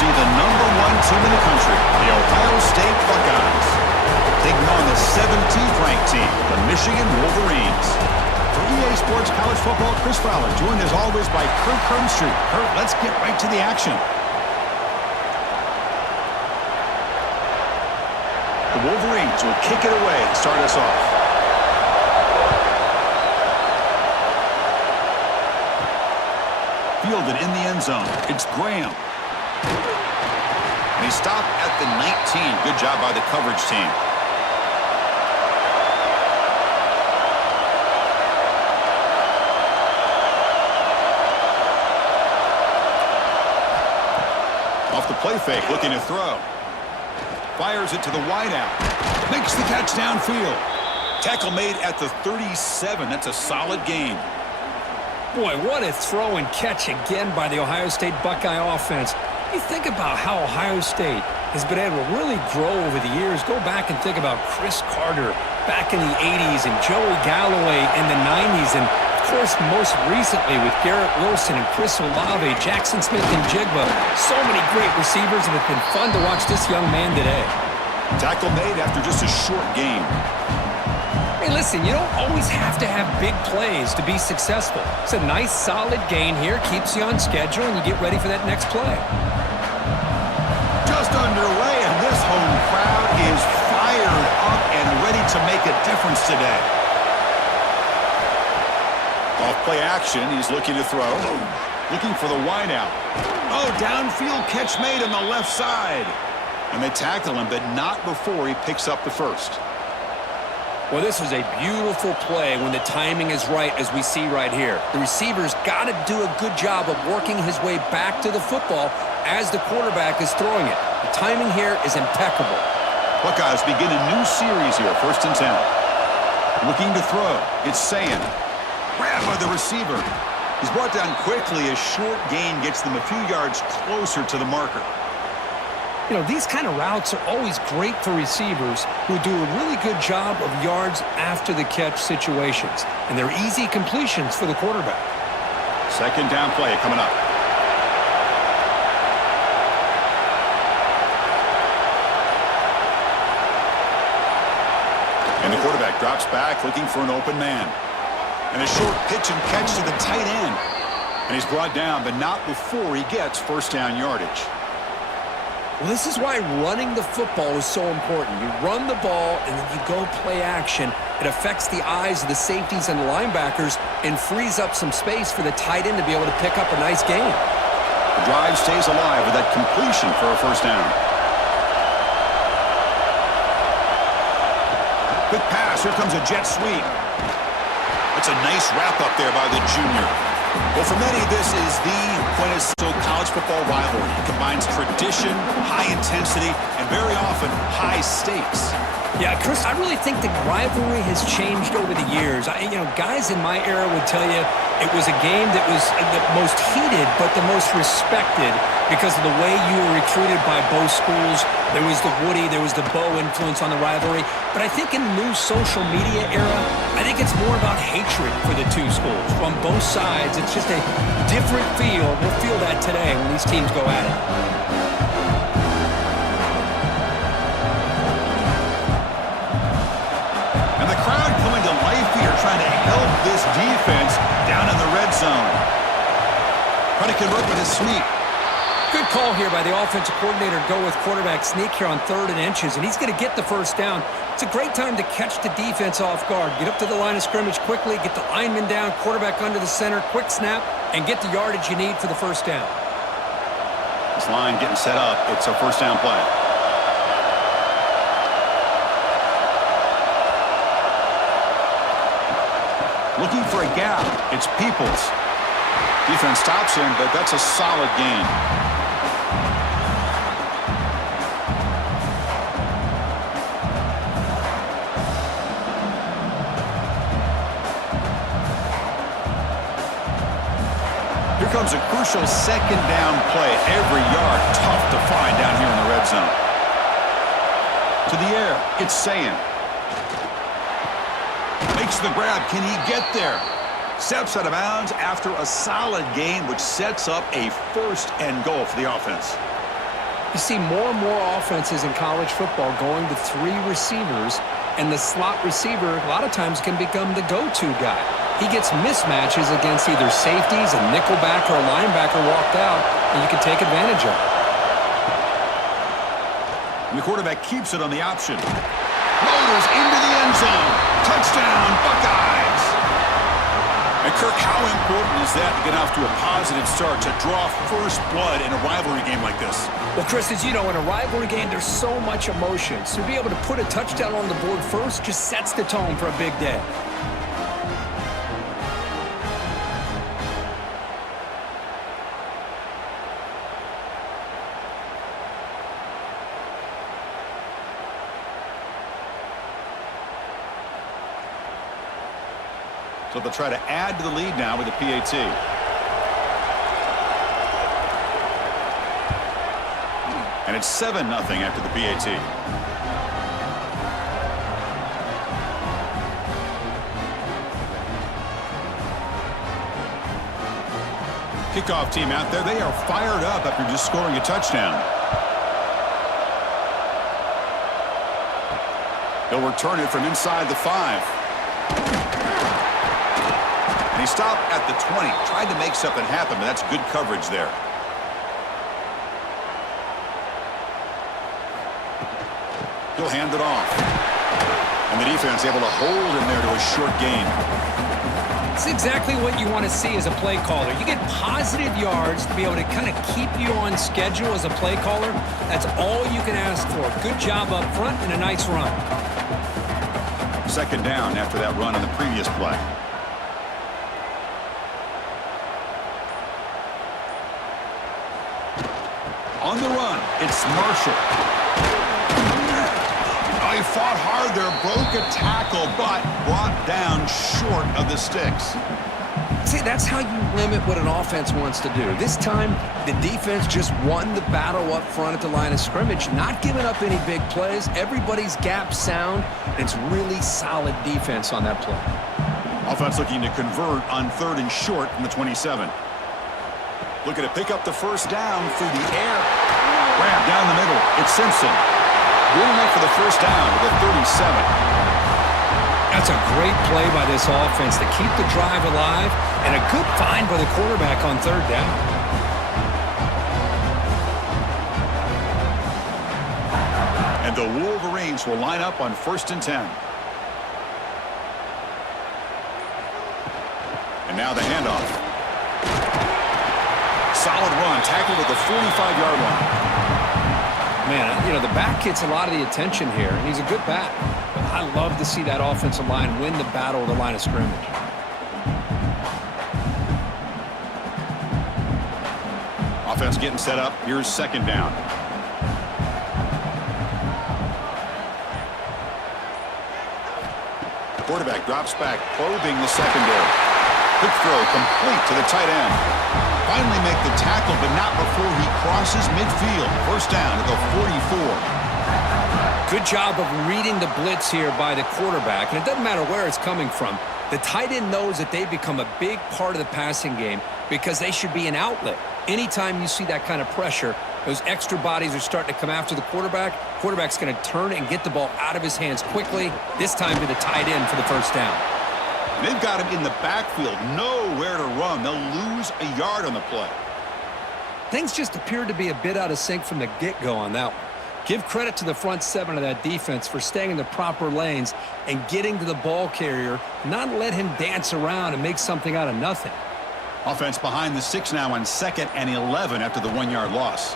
see the #1 team in the country, the Ohio State Buckeyes, taking on the 17th ranked team, the Michigan Wolverines. For EA Sports College Football, Chris Fowler, joined as always by Kurt Hermstreet. Kurt, let's get right to the action. The Wolverines will kick it away to start us off. Fielded in the end zone. It's Graham. And he stopped at the 19. Good job by the coverage team. Off the play fake, looking to throw. Fires it to the wideout. Makes the catch downfield. Tackle made at the 37. That's a solid gain. Boy, what a throw and catch again by the Ohio State Buckeye offense. You think about how Ohio State has been able to really grow over the years. Go back and think about Chris Carter back in the 80s and Joey Galloway in the 90s. And, of course, most recently with Garrett Wilson and Chris Olave, Jackson Smith and Jigba. So many great receivers, and it's been fun to watch this young man today. Tackle made after just a short gain. Hey, listen, you don't always have to have big plays to be successful. It's a nice, solid gain here. Keeps you on schedule, and you get ready for that next play. Just underway, and this home crowd is fired up and ready to make a difference today. Off play action, he's looking to throw. Looking for the wideout. Oh, downfield catch made on the left side. And they tackle him, but not before he picks up the first. Well, this was a beautiful play when the timing is right, as we see right here. The receiver's got to do a good job of working his way back to the football as the quarterback is throwing it. The timing here is impeccable. Buckeyes begin a new series here, 1st and 10. Looking to throw. It's Sayin. Grabbed by the receiver. He's brought down quickly. A short gain gets them a few yards closer to the marker. You know, these kind of routes are always great for receivers who do a really good job of yards after the catch situations. And they're easy completions for the quarterback. 2nd down play coming up. And the quarterback drops back looking for an open man. And a short pitch and catch to the tight end. And he's brought down, but not before he gets 1st down yardage. Well, this is why running the football is so important. You run the ball, and then you go play action. It affects the eyes of the safeties and the linebackers and frees up some space for the tight end to be able to pick up a nice gain. The drive stays alive with that completion for a 1st down. Quick pass. Here comes a jet sweep. That's a nice wrap-up there by the junior. Well, for many, this is the quintessential college football rivalry. It combines tradition, high intensity, and very often high stakes. Yeah, Chris, I really think the rivalry has changed over the years. Guys in my era would tell you it was a game that was the most heated but the most respected because of the way you were recruited by both schools. There was the Woody, there was the Bo influence on the rivalry. But I think in the new social media era, I think it's more about hatred for the two schools. From both sides, it's just a different feel. We'll feel that today when these teams go at it. And the crowd coming to life here, trying to help this defense down in the red zone. Trying to convert with his sweep. Good call here by the offensive coordinator to go with quarterback sneak here on 3rd and inches, and he's going to get the 1st down. It's a great time to catch the defense off guard. Get up to the line of scrimmage quickly, get the lineman down, quarterback under the center, quick snap, and get the yardage you need for the 1st down. This line getting set up. It's a 1st down play. Looking for a gap. It's Peoples. Defense stops him, but that's a solid gain. Here comes a crucial 2nd down play. Every yard tough to find down here in the red zone. To the air, it's Sayin. Makes the grab. Can he get there? Steps out of bounds after a solid gain, which sets up a 1st and goal for the offense. You see more and more offenses in college football going to 3 receivers, and the slot receiver a lot of times can become the go-to guy. He gets mismatches against either safeties, a nickelback, or a linebacker walked out, and you can take advantage of it. And the quarterback keeps it on the option. Motors into the end zone. Touchdown, Buckeyes. And Kirk, how important is that to get off to a positive start, to draw first blood in a rivalry game like this? Well, Chris, as you know, in a rivalry game, there's so much emotion. So to be able to put a touchdown on the board first just sets the tone for a big day. So they'll try to add to the lead now with the PAT. And it's 7-0 after the PAT. Kickoff team out there. They are fired up after just scoring a touchdown. They'll return it from inside the 5. And he stopped at the 20. Tried to make something happen, but that's good coverage there. He'll hand it off. And the defense able to hold him there to a short gain. It's exactly what you want to see as a play caller. You get positive yards to be able to kind of keep you on schedule as a play caller. That's all you can ask for. Good job up front and a nice run. Second down after that run on the previous play. On the run, it's Marshall. Oh, he fought hard there, broke a tackle, but brought down short of the sticks. See, that's how you limit what an offense wants to do. This time, the defense just won the battle up front at the line of scrimmage, not giving up any big plays. Everybody's gap sound, and it's really solid defense on that play. Offense looking to convert on 3rd and short from the 27. Looking to pick up the first down through the air. Grab down the middle. It's Simpson. Good enough for the first down to the 37. That's a great play by this offense to keep the drive alive, and a good find by the quarterback on 3rd down. And the Wolverines will line up on 1st and 10. And now the handoff. Solid run, tackled at the 45-yard line. Man, you know, the back gets a lot of the attention here, and he's a good back. But I love to see that offensive line win the battle at the line of scrimmage. Offense getting set up. Here's 2nd down. Quarterback drops back, probing the secondary. Quick throw complete to the tight end. Finally make the tackle, but not before he crosses midfield. First down at the 44. Good job of reading the blitz here by the quarterback, and it doesn't matter where it's coming from. The tight end knows that they've become a big part of the passing game because they should be an outlet. Anytime you see that kind of pressure, those extra bodies are starting to come after the quarterback. Quarterback's going to turn and get the ball out of his hands quickly, this time to the tight end for the first down. They've got him in the backfield, nowhere to run. They'll lose a yard on the play. Things just appeared to be a bit out of sync from the get-go on that one. Give credit to the front 7 of that defense for staying in the proper lanes and getting to the ball carrier, not let him dance around and make something out of nothing. Offense behind the 6 now on 2nd and 11 after the 1-yard loss.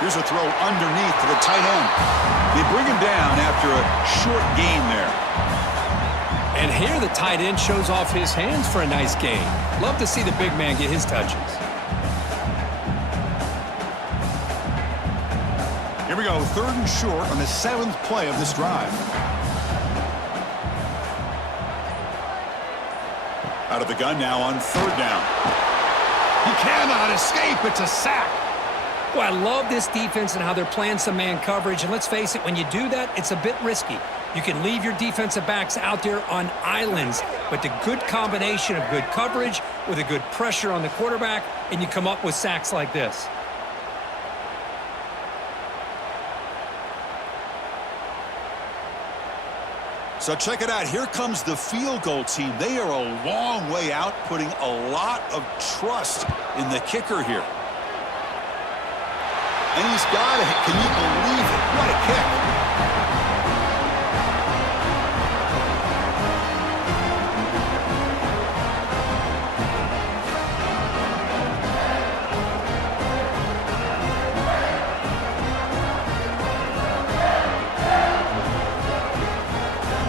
Here's a throw underneath to the tight end. They bring him down after a short gain there. And here the tight end shows off his hands for a nice gain. Love to see the big man get his touches. Here we go, 3rd and short on the 7th play of this drive. Out of the gun now on 3rd down. He cannot escape. It's a sack. Well, I love this defense and how they're playing some man coverage. And let's face it, when you do that, it's a bit risky. You can leave your defensive backs out there on islands, but the good combination of good coverage with a good pressure on the quarterback, and you come up with sacks like this. So check it out. Here comes the field goal team. They are a long way out, putting a lot of trust in the kicker here. And he's got it. Can you believe it? What a kick.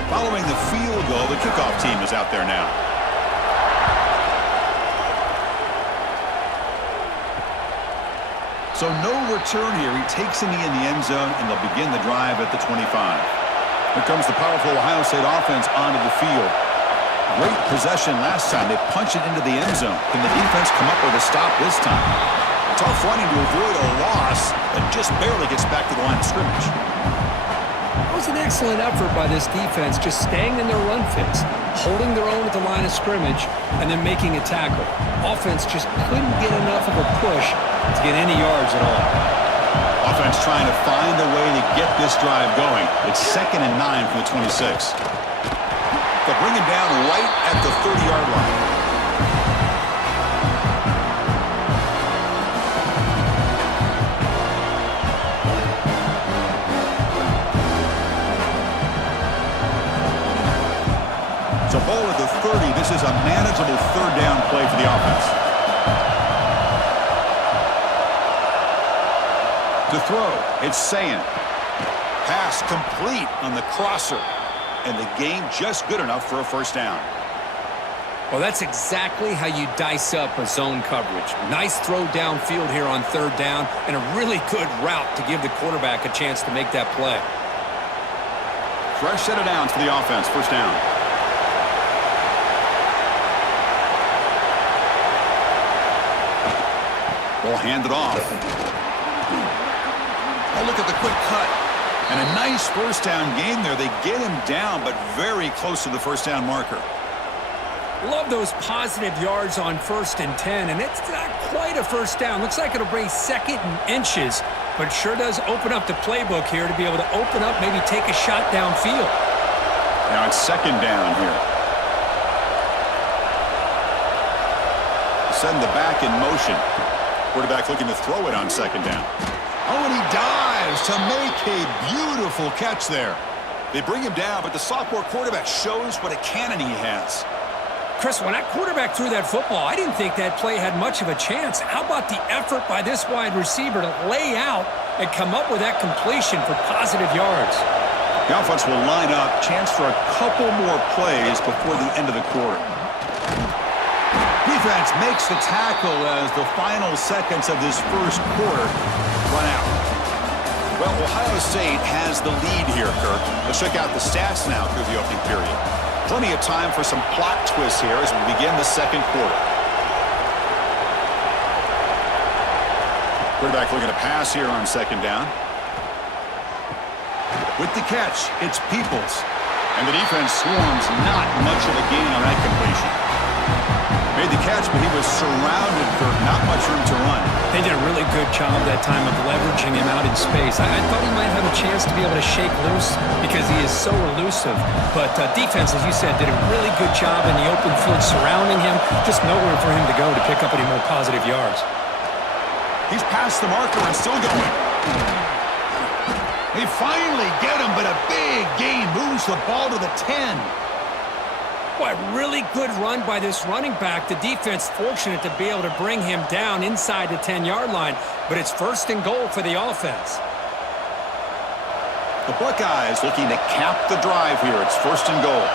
Following the field goal, the kickoff team is out there now. So no return here. He takes in the end zone, and they'll begin the drive at the 25. Here comes the powerful Ohio State offense onto the field. Great possession last time. They punch it into the end zone. Can the defense come up with a stop this time? Tough running to avoid a loss, and just barely gets back to the line of scrimmage. It was an excellent effort by this defense, just staying in their run fits, holding their own at the line of scrimmage, and then making a tackle. Offense just couldn't get enough of a push to get any yards at all. Offense trying to find a way to get this drive going. It's 2nd and 9 from the 26. They'll bring him down right at the 30-yard line. So ball at the 30. This is a manageable third down play for the offense. To throw, it's Sayin. Pass complete on the crosser. And the game just good enough for a first down. Well, that's exactly how you dice up a zone coverage. Nice throw downfield here on third down, and a really good route to give the quarterback a chance to make that play. Fresh set of downs for the offense. First down. Ball handed off. Oh, look at the quick cut. And a nice first down game there. They get him down, but very close to the first down marker. Love those positive yards on 1st and 10, and it's not quite a first down. Looks like it'll bring 2nd and inches, but sure does open up the playbook here to be able to open up, maybe take a shot downfield. Now it's 2nd down here. Send the back in motion. Quarterback looking to throw it on 2nd down. Oh, and he dives to make a beautiful catch there. They bring him down, but the sophomore quarterback shows what a cannon he has. Chris, when that quarterback threw that football, I didn't think that play had much of a chance. How about the effort by this wide receiver to lay out and come up with that completion for positive yards? The offense will line up. Chance for a couple more plays before the end of the quarter. Defense makes the tackle as the final seconds of this first quarter run out. Well, Ohio State has the lead here, Kirk. Let's check out the stats now through the opening period. Plenty of time for some plot twists here as we begin the second quarter. Quarterback looking to pass here on 2nd down. With the catch, it's Peoples. And the defense swarms not much of a gain on that completion. Made the catch, but he was surrounded, Kirk. Not much room to run. They did a really good job that time of leveraging him out in space. I thought he might have a chance to be able to shake loose because he is so elusive. But defense, as you said, did a really good job in the open field surrounding him. Just nowhere for him to go to pick up any more positive yards. He's past the marker and still going. They finally get him, but a big gain moves the ball to the 10. What a really good run by this running back. The defense fortunate to be able to bring him down inside the 10-yard line, but it's 1st and goal for the offense. The Buckeyes looking to cap the drive here. It's 1st and goal.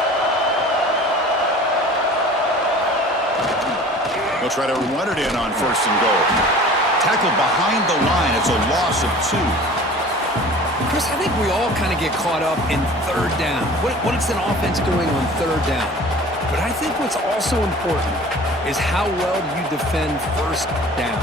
They'll try to run it in on 1st and goal. Tackled behind the line. It's a loss of 2. Chris, I think we all kind of get caught up in third down. What is an offense doing on third down? But I think what's also important is how well you defend 1st down.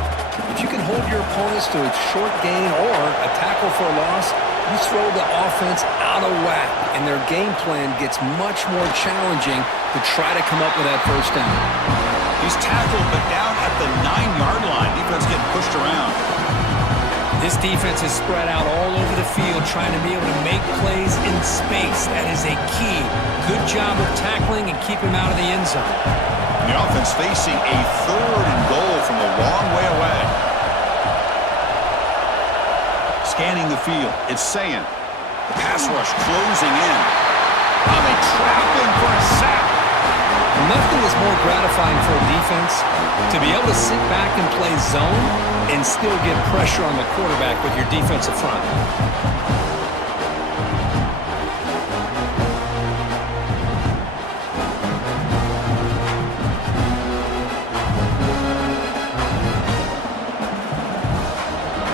If you can hold your opponents to a short gain or a tackle for a loss, you throw the offense out of whack, and their game plan gets much more challenging to try to come up with that first down. He's tackled, but down at the 9-yard line. Defense getting pushed around. This defense is spread out all over the field, trying to be able to make plays in space. That is a key. Good job of tackling and keep him out of the end zone. And the offense facing a 3rd and goal from a long way away. Scanning the field, it's saying the pass rush closing in. Oh, they trap him for a sack. Nothing is more gratifying for a defense to be able to sit back and play zone and still get pressure on the quarterback with your defensive front.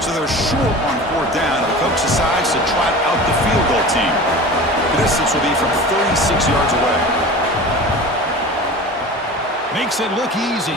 So they're short on 4th down, and the coach decides to trot out the field goal team. The distance will be from 36 yards away. Makes it look easy.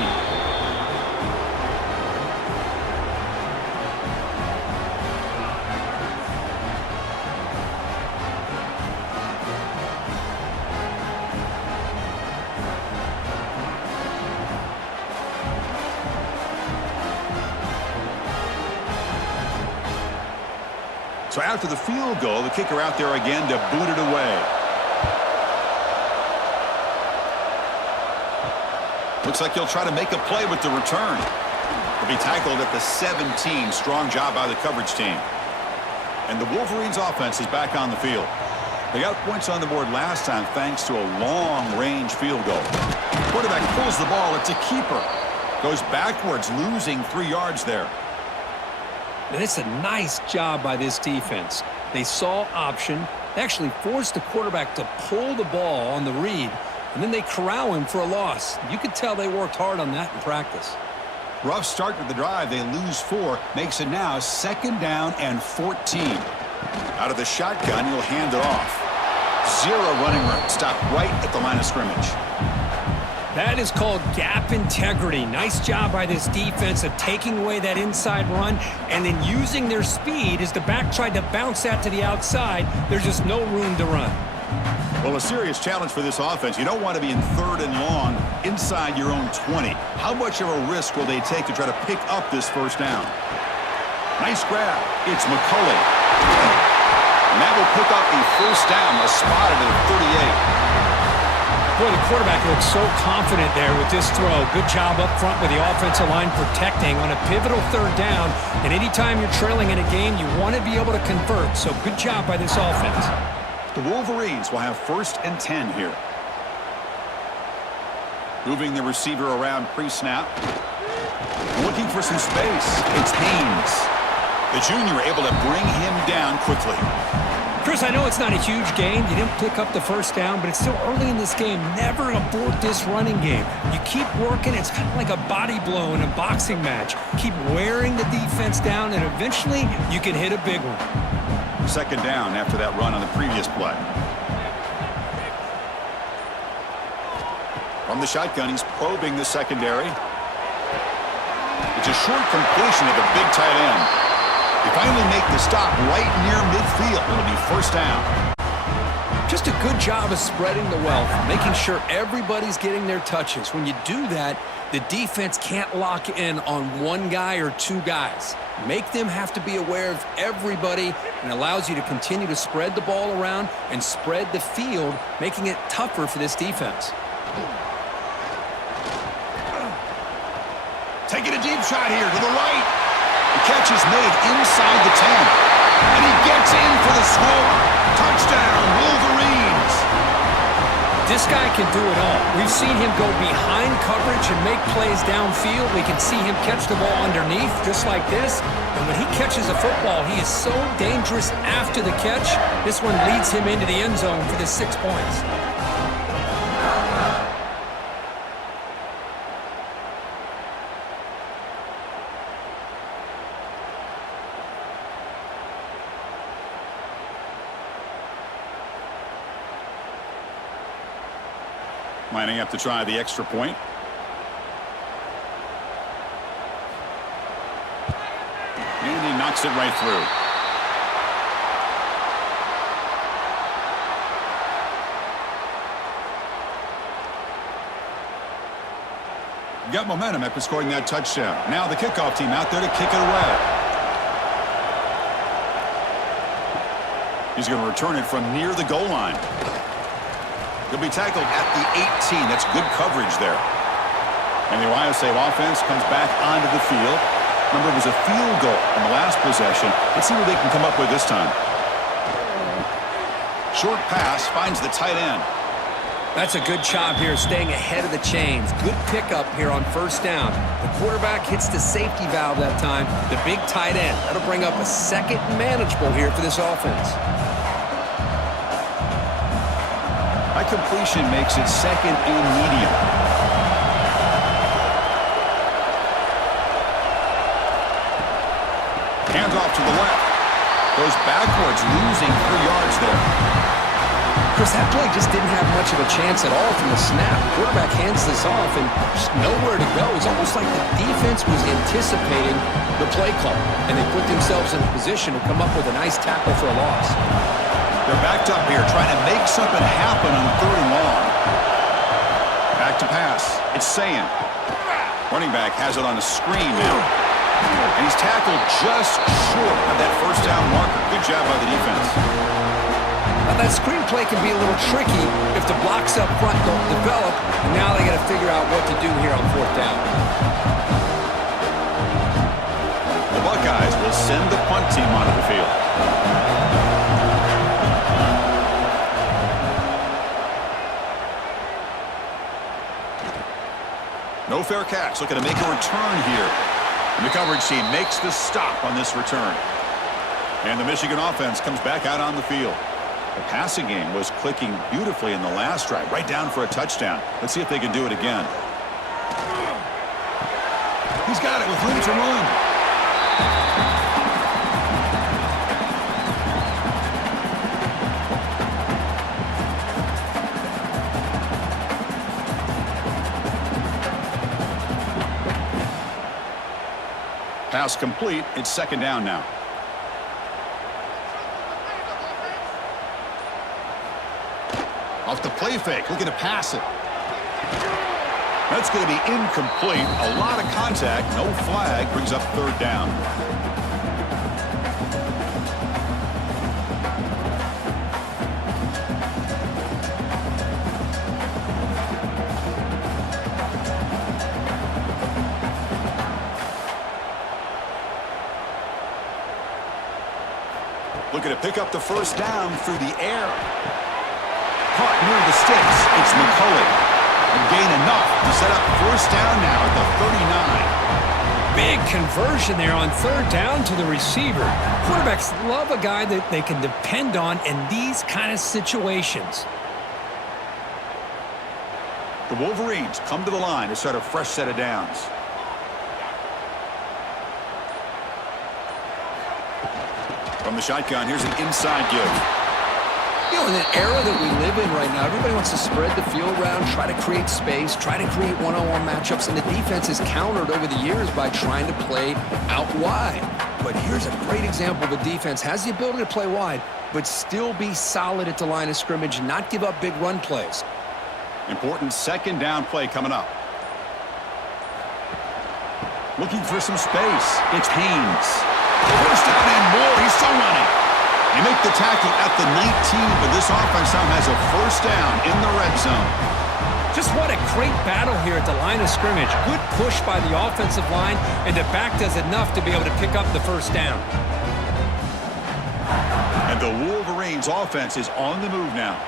So after the field goal, the kicker out there again to boot it away. Looks like he'll try to make a play with the return. He'll be tackled at the 17. Strong job by the coverage team. And the Wolverines offense is back on the field. They got points on the board last time thanks to a long-range field goal. Quarterback pulls the ball. It's a keeper. Goes backwards, losing 3 yards there. And it's a nice job by this defense. They saw option. They actually forced the quarterback to pull the ball on the read, and then they corral him for a loss. You could tell they worked hard on that in practice. Rough start to the drive. They lose 4. Makes it now 2nd down and 14. Out of the shotgun, he'll hand it off. 0 running room. Stop right at the line of scrimmage. That is called gap integrity. Nice job by this defense of taking away that inside run and then using their speed as the back tried to bounce that to the outside. There's just no room to run. Well, a serious challenge for this offense. You don't want to be in 3rd and long inside your own 20. How much of a risk will they take to try to pick up this first down? Nice grab. It's McCulley. And that will pick up a first down. A spotted at the 38. Boy, the quarterback looks so confident there with this throw. Good job up front with the offensive line protecting on a pivotal 3rd down. And anytime you're trailing in a game, you want to be able to convert. So good job by this offense. The Wolverines will have 1st and 10 here. Moving the receiver around pre-snap. Looking for some space. It's Haynes. The junior able to bring him down quickly. Chris, I know it's not a huge game. You didn't pick up the first down, but it's still early in this game. Never abort this running game. You keep working. It's kind of like a body blow in a boxing match. Keep wearing the defense down, and eventually you can hit a big one. 2nd down after that run on the previous play. From the shotgun, he's probing the secondary. It's a short completion of a big tight end. They finally make the stop right near midfield. It'll be 1st down. Just a good job of spreading the wealth, making sure everybody's getting their touches. When you do that, the defense can't lock in on one guy or 2 guys. Make them have to be aware of everybody, and allows you to continue to spread the ball around and spread the field, making it tougher for this defense. Taking a deep shot here to the right. The catch is made inside the 10. And he gets in for the score. Touchdown, Wolverines. This guy can do it all. We've seen him go behind coverage and make plays downfield. We can see him catch the ball underneath just like this. And when he catches a football, he is so dangerous after the catch. This one leads him into the end zone for the 6 points. Lining up to try the extra point. And he knocks it right through. Got momentum after scoring that touchdown. Now the kickoff team out there to kick it away. He's going to return it from near the goal line. He'll be tackled at the 18. That's good coverage there. And the Ohio State offense comes back onto the field. Remember, it was a field goal in the last possession. Let's see what they can come up with this time. Short pass finds the tight end. That's a good job here staying ahead of the chains. Good pickup here on first down. The quarterback hits the safety valve that time. The big tight end. That'll bring up a second manageable here for this offense. High completion makes it second and medium. Hands off to the left. Goes backwards, losing 3 yards there. Chris, that play just didn't have much of a chance at all from the snap. Quarterback hands this off and just nowhere to go. It's almost like the defense was anticipating the play call, and they put themselves in a position to come up with a nice tackle for a loss. They're backed up here, trying to make something happen on 3rd and long. Back to pass. It's Sayin. Running back has it on a screen now. And he's tackled just short of that first down marker. Good job by the defense. Now that screen play can be a little tricky if the blocks up front don't develop. And now they got to figure out what to do here on 4th down. The Buckeyes will send the punt team onto the field. No fair catch. Looking to make a return here. And the coverage team makes the stop on this return. And the Michigan offense comes back out on the field. The passing game was clicking beautifully in the last drive, right down for a touchdown. Let's see if they can do it again. He's got it with room to run. Pass complete. It's 2nd down now. Off the play fake, looking to pass it. That's going to be incomplete. A lot of contact, no flag, brings up 3rd down. Looking to pick up the first down through the air. Caught near the sticks. It's McCullough. And gain enough to set up 1st down now at the 39. Big conversion there on 3rd down to the receiver. Quarterbacks love a guy that they can depend on in these kind of situations. The Wolverines come to the line to start a fresh set of downs. From the shotgun, here's an inside give. You know, in the era that we live in right now, everybody wants to spread the field around, try to create space, try to create one-on-one matchups, and the defense is countered over the years by trying to play out wide. But here's a great example of a defense has the ability to play wide, but still be solid at the line of scrimmage, not give up big run plays. Important 2nd down play coming up. Looking for some space. It's Haynes. 1st down and more. He's still running. They make the tackle at the 19, but this offense now has a 1st down in the red zone. Just what a great battle here at the line of scrimmage. Good push by the offensive line, and the back does enough to be able to pick up the 1st down. And the Wolverines offense is on the move now.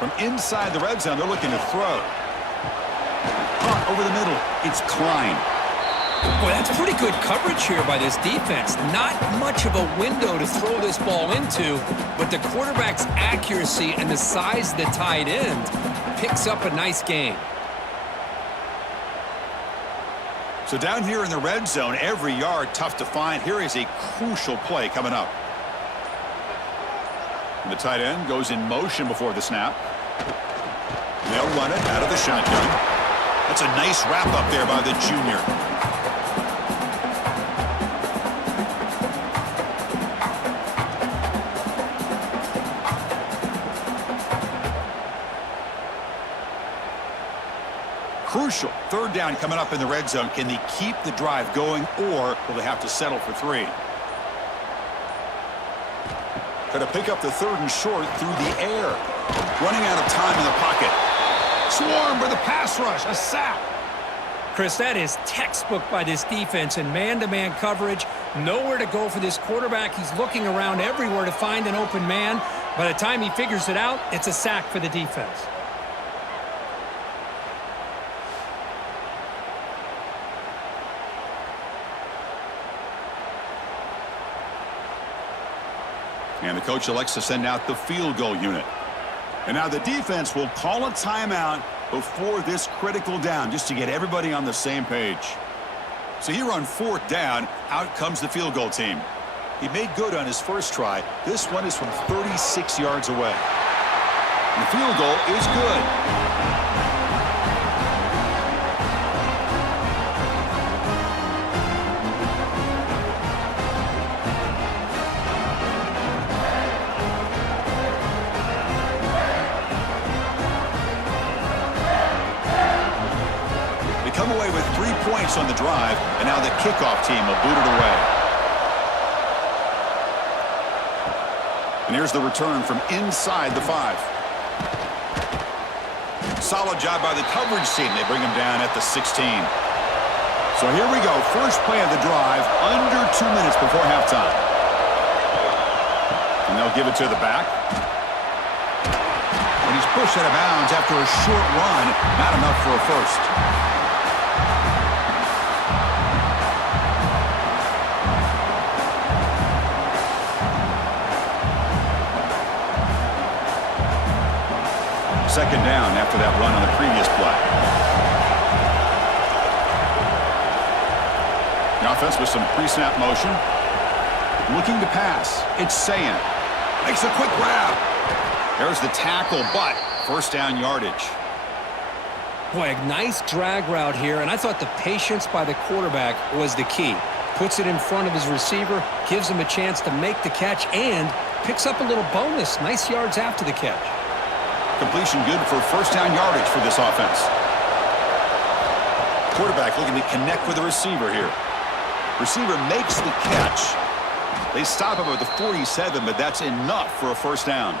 From inside the red zone, they're looking to throw. Caught over the middle. It's Klein. Boy, that's pretty good coverage here by this defense. Not much of a window to throw this ball into, but the quarterback's accuracy and the size of the tight end picks up a nice gain. So down here in the red zone, every yard tough to find. Here is a crucial play coming up. And the tight end goes in motion before the snap. They'll run it out of the shotgun. That's a nice wrap up there by the junior. Crucial. Third down coming up in the red zone. Can they keep the drive going, or will they have to settle for 3? Going to pick up the 3rd and short through the air. Running out of time in the pocket. Swarmed by the pass rush. A sack. Chris, that is textbook by this defense in man-to-man coverage. Nowhere to go for this quarterback. He's looking around everywhere to find an open man. By the time he figures it out, it's a sack for the defense. And the coach elects to send out the field goal unit. And now the defense will call a timeout before this critical down, just to get everybody on the same page. So here on 4th down, out comes the field goal team. He made good on his first try. This one is from 36 yards away. And the field goal is good. Come away with 3 points on the drive, and now the kickoff team will boot it away. And here's the return from inside the 5. Solid job by the coverage team. They bring him down at the 16. So here we go. First play of the drive, under 2 minutes before halftime. And they'll give it to the back. And he's pushed out of bounds after a short run. Not enough for a first. Second down after that run on the previous play. The offense with some pre-snap motion. Looking to pass. It's Sayan. Makes a quick grab. There's the tackle, but first down yardage. Boy, a nice drag route here, and I thought the patience by the quarterback was the key. Puts it in front of his receiver, gives him a chance to make the catch, and picks up a little bonus. Nice yards after the catch. Completion good for first down yardage for this offense. Quarterback looking to connect with the receiver here. Receiver makes the catch. They stop him at the 47, but that's enough for a first down.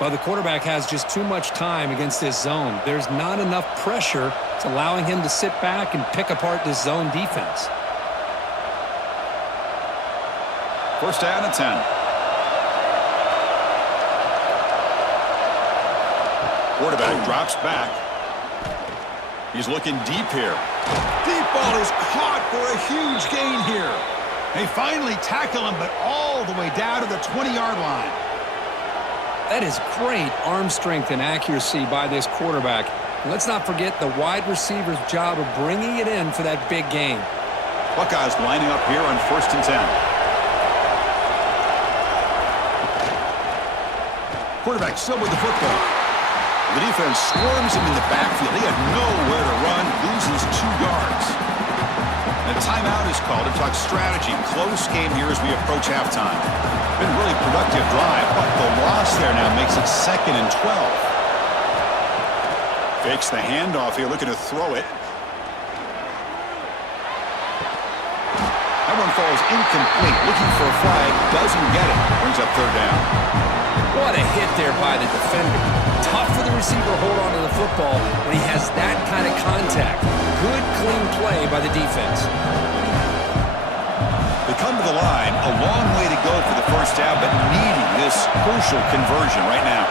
Well, the quarterback has just too much time against this zone. There's not enough pressure. It's allowing him to sit back and pick apart this zone defense. First down at 10. Quarterback drops back. He's looking deep here. Deep ball is caught for a huge gain here. They finally tackle him, but all the way down to the 20-yard line. That is great arm strength and accuracy by this quarterback. And let's not forget the wide receiver's job of bringing it in for that big gain. Buckeyes lining up here on 1st and 10. Quarterback still with the football. The defense swarms him in the backfield. He had nowhere to run, loses 2 yards. And a timeout is called to talk strategy. Close game here as we approach halftime. Been a really productive drive, but the loss there now makes it 2nd and 12. Fakes the handoff here, looking to throw it. That one falls incomplete. Looking for a flag, doesn't get it. Brings up 3rd down. What a hit there by the defender. Tough for the receiver to hold on to the football when he has that kind of contact. Good, clean play by the defense. They come to the line, a long way to go for the first down, but needing this crucial conversion right now.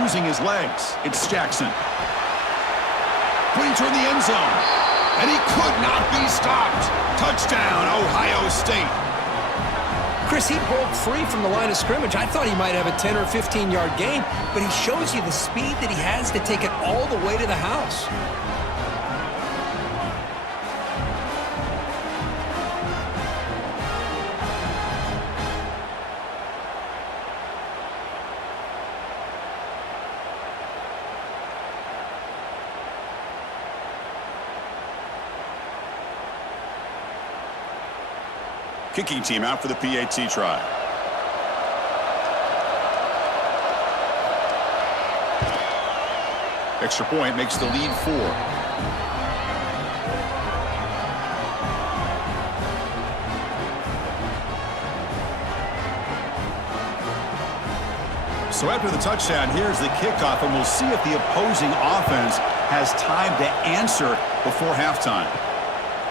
Using his legs, it's Jackson. Putting toward the end zone, and he could not be stopped. Touchdown, Ohio State. Chris, he broke free from the line of scrimmage. I thought he might have a 10 or 15-yard gain, but he shows you the speed that he has to take it all the way to the house. Kicking team out for the PAT try. Extra point makes the lead 4. So after the touchdown, here's the kickoff, and we'll see if the opposing offense has time to answer before halftime.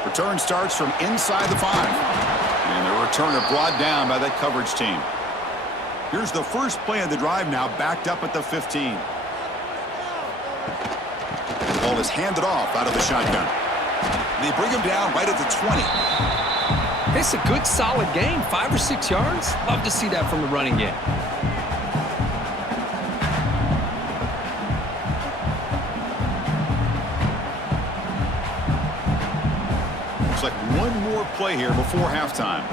Return starts from inside the 5. And the returner brought down by that coverage team. Here's the first play of the drive now, backed up at the 15. The ball is handed off out of the shotgun. They bring him down right at the 20. It's a good, solid gain. 5 or 6 yards. Love to see that from the running game. Looks like one more play here before halftime.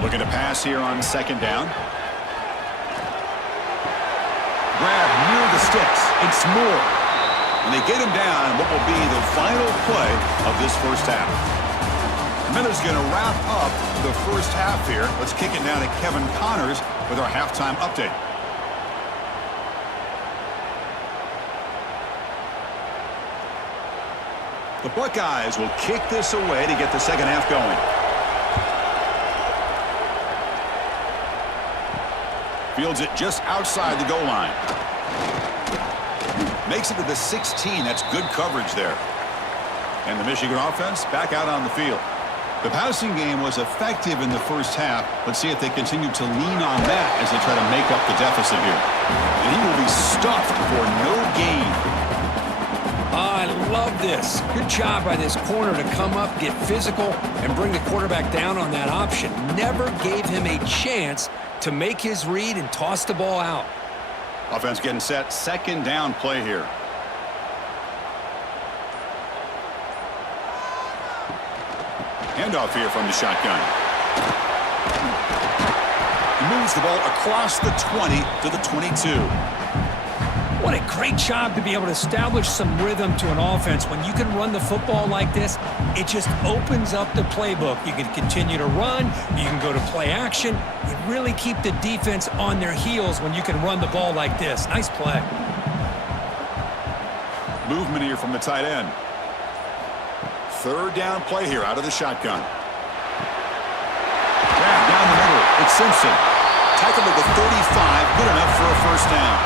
Looking to pass here on second down. Grab near the sticks. It's Moore. And they get him down what will be the final play of this first half. Miller's going to wrap up the first half here. Let's kick it down to Kevin Connors with our halftime update. The Buckeyes will kick this away to get the second half going. Fields it just outside the goal line. Makes it to the 16. That's good coverage there. And the Michigan offense back out on the field. The passing game was effective in the first half. Let's see if they continue to lean on that as they try to make up the deficit here. And he will be stuffed for no gain. I love this. Good job by this corner to come up, get physical, and bring the quarterback down on that option. Never gave him a chance to make his read and toss the ball out. Offense getting set. Second down play here. Handoff here from the shotgun. He moves the ball across the 20 to the 22. What a great job to be able to establish some rhythm to an offense. When you can run the football like this, it just opens up the playbook. You can continue to run. You can go to play action. You really keep the defense on their heels when you can run the ball like this. Nice play. Movement here from the tight end. Third down play here out of the shotgun. Grab down the middle. It's Simpson. Tackled at the 35. Good enough for a first down.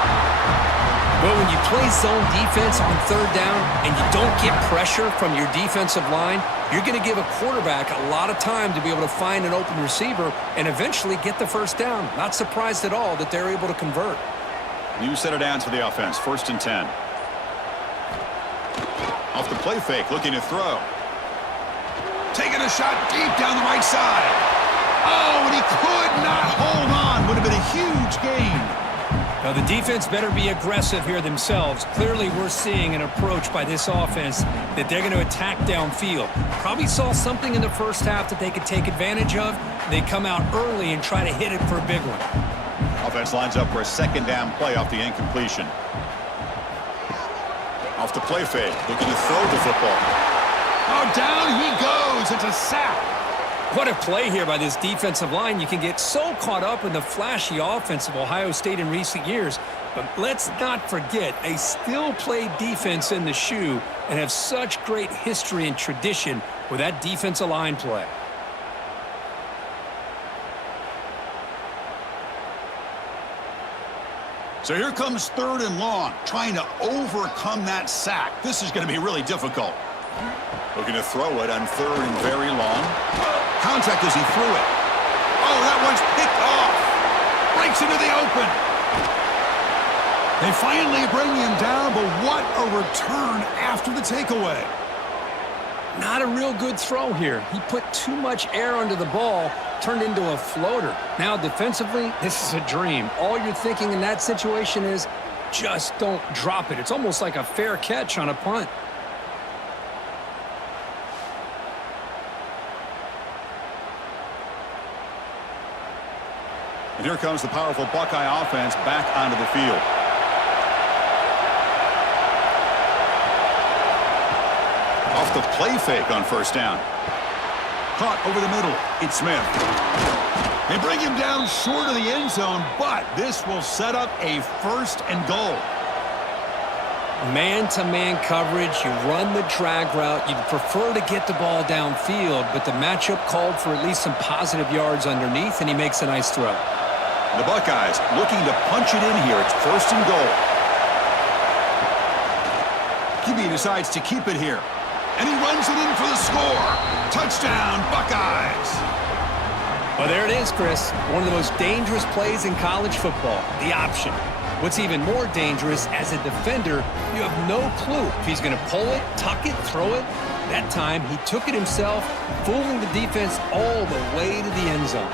Well, when you play zone defense on third down and you don't get pressure from your defensive line, you're going to give a quarterback a lot of time to be able to find an open receiver and eventually get the first down. Not surprised at all that they're able to convert. New set of downs for the offense. 1st and 10. Off the play fake, looking to throw. Taking a shot deep down the right side. Oh, and he could not hold on. Would have been a huge gain. Now, the defense better be aggressive here themselves. Clearly, we're seeing an approach by this offense that they're going to attack downfield. Probably saw something in the first half that they could take advantage of. They come out early and try to hit it for a big one. Offense lines up for a second down play off the incompletion. Off the play fake, looking to throw the football. Oh, down he goes. It's a sack. What a play here by this defensive line. You can get so caught up in the flashy offense of Ohio State in recent years, but let's not forget they still play defense in the shoe and have such great history and tradition with that defensive line play. So here comes 3rd and long, trying to overcome that sack. This is going to be really difficult. Looking to throw it on 3rd and very long. Contact as he threw it. Oh, that one's picked off. Breaks into the open. They finally bring him down, but what a return after the takeaway. Not a real good throw here. He put too much air under the ball, turned into a floater. Now defensively, this is a dream. All you're thinking in that situation is just don't drop it. It's almost like a fair catch on a punt. And here comes the powerful Buckeye offense back onto the field. Off the play fake on 1st down. Caught over the middle. It's Smith. They bring him down short of the end zone, but this will set up a 1st and goal. Man-to-man coverage, you run the drag route. You'd prefer to get the ball downfield, but the matchup called for at least some positive yards underneath, and he makes a nice throw. The Buckeyes looking to punch it in here. It's 1st and goal. QB decides to keep it here, and he runs it in for the score. Touchdown, Buckeyes! Well, there it is, Chris. One of the most dangerous plays in college football, the option. What's even more dangerous, as a defender, you have no clue if he's going to pull it, tuck it, throw it. That time, he took it himself, fooling the defense all the way to the end zone.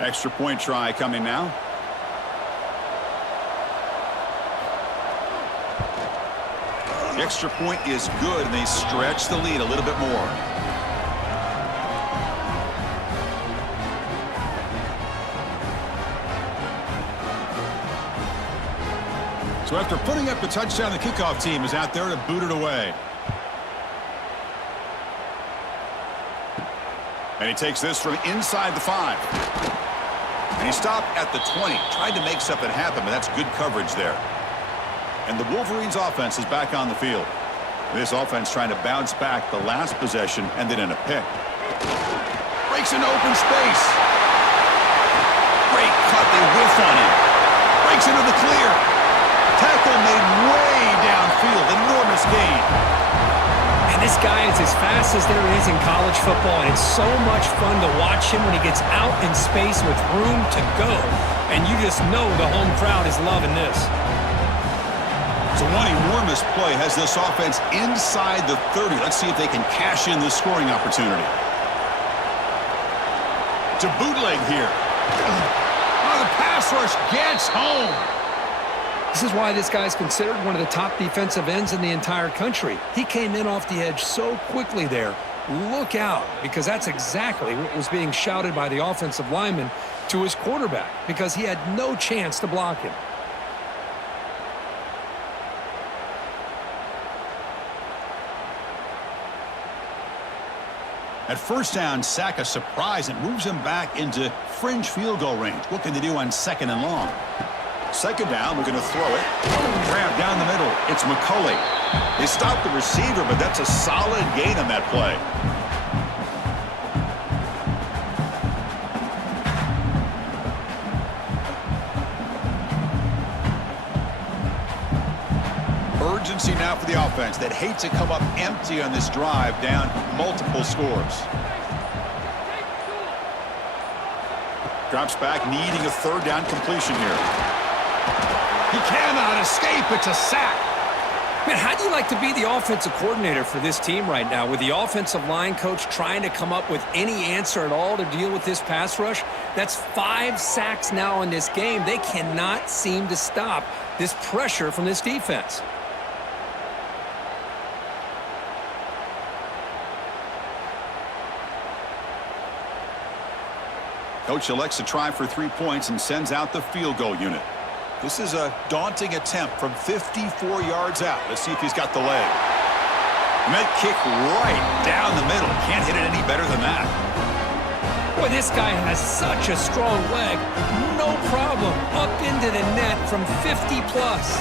Extra point try coming now. The extra point is good, and they stretch the lead a little bit more. So after putting up the touchdown, the kickoff team is out there to boot it away. And he takes this from inside the 5. And he stopped at the 20. Tried to make something happen, but that's good coverage there. And the Wolverines offense is back on the field. This offense trying to bounce back the last possession, ended in a pick. Breaks into open space. Great cut, they whiff on him. Breaks into the clear. Tackle made way downfield, enormous gain. And this guy is as fast as there is in college football, and it's so much fun to watch him when he gets out in space with room to go. And you just know the home crowd is loving this. So one enormous play has this offense inside the 30. Let's see if they can cash in this scoring opportunity. To bootleg here. Oh, the pass rush gets home. This is why this guy's considered one of the top defensive ends in the entire country. He came in off the edge so quickly there. Look out, because that's exactly what was being shouted by the offensive lineman to his quarterback, because he had no chance to block him. At 1st down, sack a surprise and moves him back into fringe field goal range. What can they do on 2nd and long? 2nd down, we're going to throw it. Grab down the middle. It's McCulley. They stopped the receiver, but that's a solid gain on that play. Urgency now for the offense that hate to come up empty on this drive, down multiple scores. Drops back, needing a 3rd down completion here. He cannot escape. It's a sack. Man, how do you like to be the offensive coordinator for this team right now, with the offensive line coach trying to come up with any answer at all to deal with this pass rush? That's 5 sacks now in this game. They cannot seem to stop this pressure from this defense. Coach elects to try for 3 points and sends out the field goal unit. This is a daunting attempt from 54 yards out. Let's see if he's got the leg. Med kick right down the middle. Can't hit it any better than that. Boy, this guy has such a strong leg. No problem. Up into the net from 50 plus.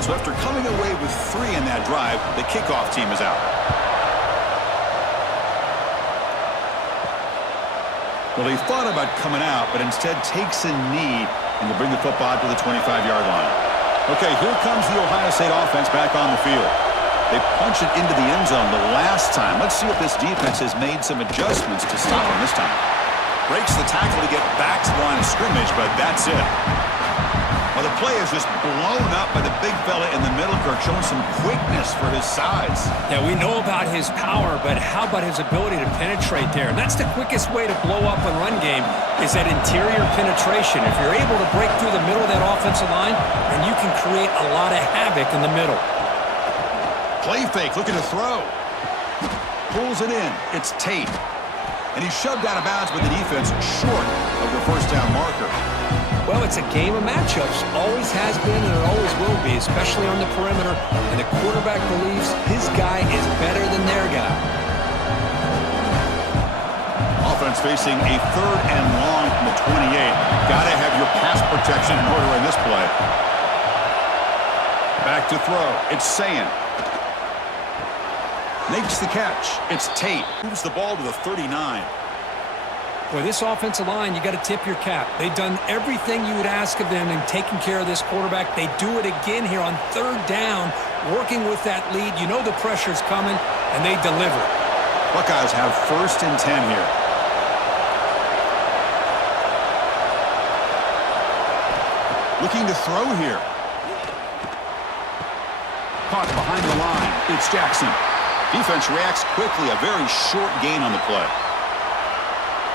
So after coming away with 3 in that drive, the kickoff team is out. Well, he thought about coming out, but instead takes a knee and to bring the football to the 25-yard line. Okay, here comes the Ohio State offense back on the field. They punch it into the end zone the last time. Let's see if this defense has made some adjustments to stop him this time. Breaks the tackle to get back to the line of scrimmage, but that's it. Well, the play is just blown up by the big fella in the middle, Kirk, showing some quickness for his size. Yeah, we know about his power, but how about his ability to penetrate there? And that's the quickest way to blow up a run game, is that interior penetration. If you're able to break through the middle of that offensive line, then you can create a lot of havoc in the middle. Play fake, looking to throw. pulls it in. It's Tate. And he's shoved out of bounds with the defense short of the first down marker. Well, it's a game of matchups. Always has been and it always will be, especially on the perimeter. And the quarterback believes his guy is better than their guy. Offense facing a 3rd and long from the 28. Got to have your pass protection in order in this play. Back to throw. It's Sayin. Makes the catch. It's Tate. Moves the ball to the 39. Boy, this offensive line, you got to tip your cap. They've done everything you would ask of them in taking care of this quarterback. They do it again here on 3rd down, working with that lead. You know the pressure's coming, and they deliver. Buckeyes have 1st and 10 here. Looking to throw here. Caught behind the line. It's Jackson. Defense reacts quickly. A very short gain on the play.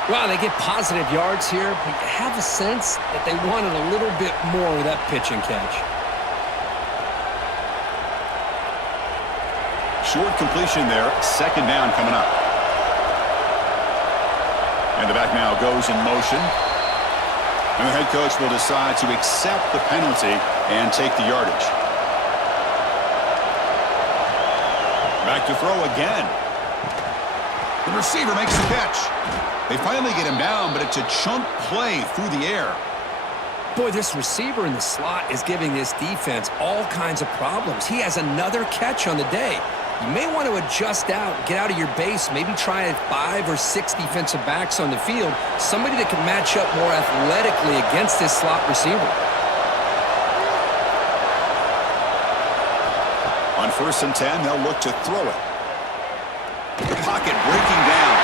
Well, they get positive yards here, but you have a sense that they wanted a little bit more with that pitch and catch. Short completion there. 2nd down coming up. And the back now goes in motion. And the head coach will decide to accept the penalty and take the yardage. Back to throw again. The receiver makes the catch. They finally get him down, but it's a chunk play through the air. Boy, this receiver in the slot is giving this defense all kinds of problems. He has another catch on the day. You may want to adjust out, get out of your base, maybe try 5 or 6 defensive backs on the field, somebody that can match up more athletically against this slot receiver. On 1st and 10, they'll look to throw it. The pocket breaking down.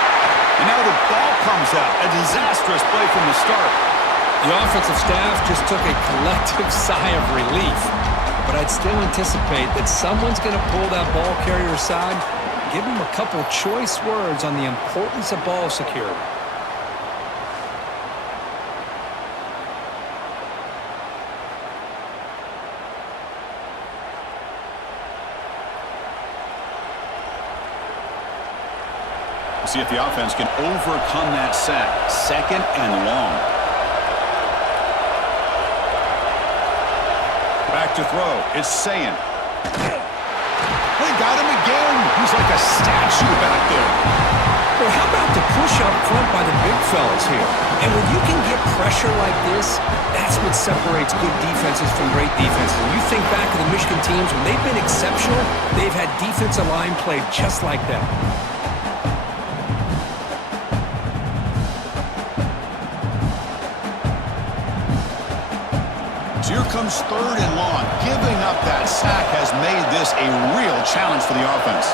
And now the ball comes out. A disastrous play from the start. The offensive staff just took a collective sigh of relief. But I'd still anticipate that someone's going to pull that ball carrier aside, give him a couple choice words on the importance of ball security. See if the offense can overcome that sack. 2nd and long. Back to throw. It's Sayin. They got him again. He's like a statue back there. Well, how about the push up front by the big fellas here? And when you can get pressure like this, that's what separates good defenses from great defenses. When you think back to the Michigan teams, when they've been exceptional, they've had defensive line play just like that. Here comes 3rd and long. Giving up that sack has made this a real challenge for the offense.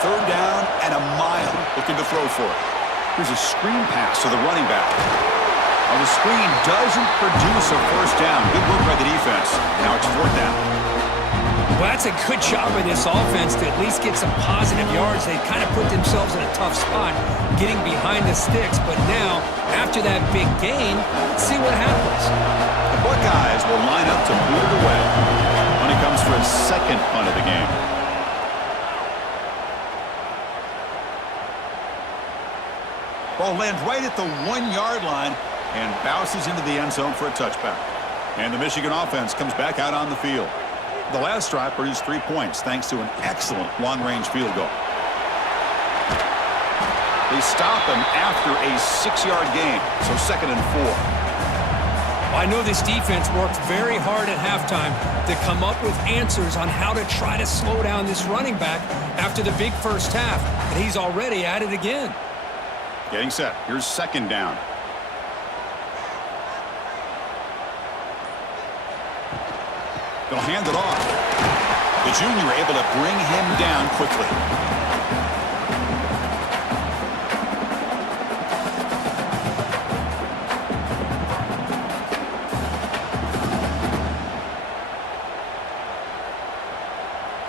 3rd down and a mile. Looking to throw for it. Here's a screen pass to the running back. Well, the screen doesn't produce a 1st down. Good work by the defense. Now it's 4th down. Well, that's a good job by this offense to at least get some positive yards. They kind of put themselves in a tough spot getting behind the sticks. But now, after that big gain, let's see what happens. The Buckeyes will line up to boot it away when it comes for his 2nd punt of the game. Ball lands right at the 1-yard line and bounces into the end zone for a touchback. And the Michigan offense comes back out on the field. The last drive produced 3 points thanks to an excellent long-range field goal. They stop him after a 6-yard gain, so 2nd and 4. I know this defense worked very hard at halftime to come up with answers on how to try to slow down this running back after the big first half, and he's already at it again. Getting set. Here's 2nd down. They'll hand it off. The junior able to bring him down quickly.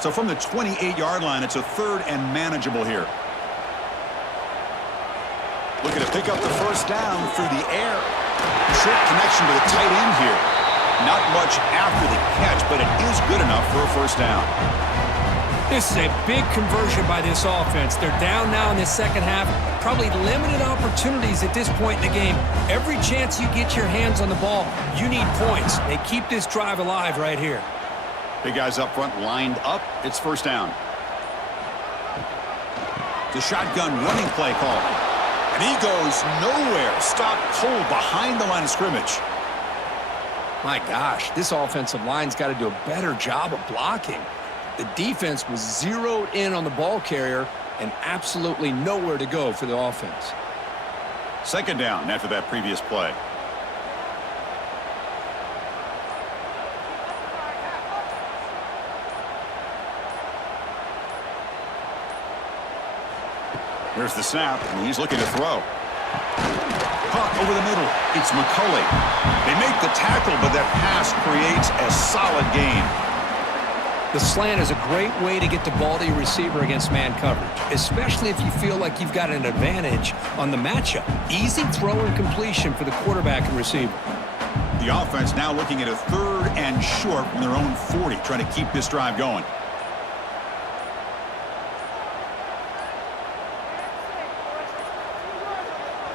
So from the 28-yard line, it's a 3rd and manageable here. Looking to pick up the 1st down through the air. Short connection to the tight end here. Not much after the catch, but it is good enough for a 1st down. This is a big conversion by this offense. They're down now in the second half. Probably limited opportunities at this point in the game. Every chance you get your hands on the ball, you need points. They keep this drive alive right here. Big guys up front lined up. It's first down. The shotgun running play call. And he goes nowhere. Stopped cold behind the line of scrimmage. My gosh, this offensive line's got to do a better job of blocking. The defense was zeroed in on the ball carrier and absolutely nowhere to go for the offense. Second down after that previous play. Here's the snap, and he's looking to throw. Caught over the middle. It's McCulley. They make the tackle, but that pass creates a solid gain. The slant is a great way to get the ball to your receiver against man coverage, especially if you feel like you've got an advantage on the matchup. Easy throw and completion for the quarterback and receiver. The offense now looking at a 3rd and short from their own 40, trying to keep this drive going.